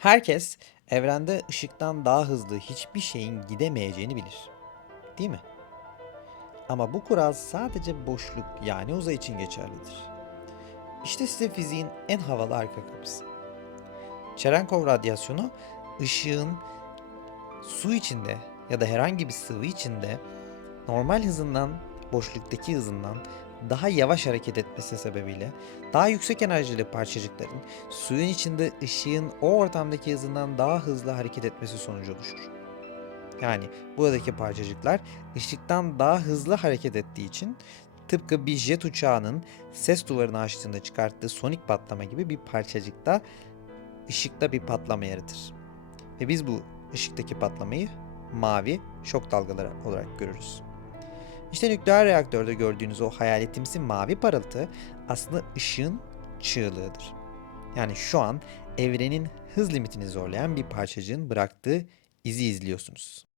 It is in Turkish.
Herkes evrende ışıktan daha hızlı hiçbir şeyin gidemeyeceğini bilir. Değil mi? Ama bu kural sadece boşluk yani uzay için geçerlidir. İşte size fiziğin en havalı arka kapısı. Cherenkov radyasyonu ışığın su içinde ya da herhangi bir sıvı içinde normal hızından, boşluktaki hızından daha yavaş hareket etmesi sebebiyle daha yüksek enerjili parçacıkların suyun içinde ışığın o ortamdaki hızından daha hızlı hareket etmesi sonucu oluşur. Yani buradaki parçacıklar ışıktan daha hızlı hareket ettiği için tıpkı bir jet uçağının ses duvarını açtığında çıkarttığı sonik patlama gibi bir parçacıkta ışıkta bir patlama yaratır. Ve biz bu ışıktaki patlamayı mavi şok dalgaları olarak görürüz. İşte nükleer reaktörde gördüğünüz o hayaletimsi mavi parıltı aslında ışığın çığlığıdır. Yani şu an evrenin hız limitini zorlayan bir parçacığın bıraktığı izi izliyorsunuz.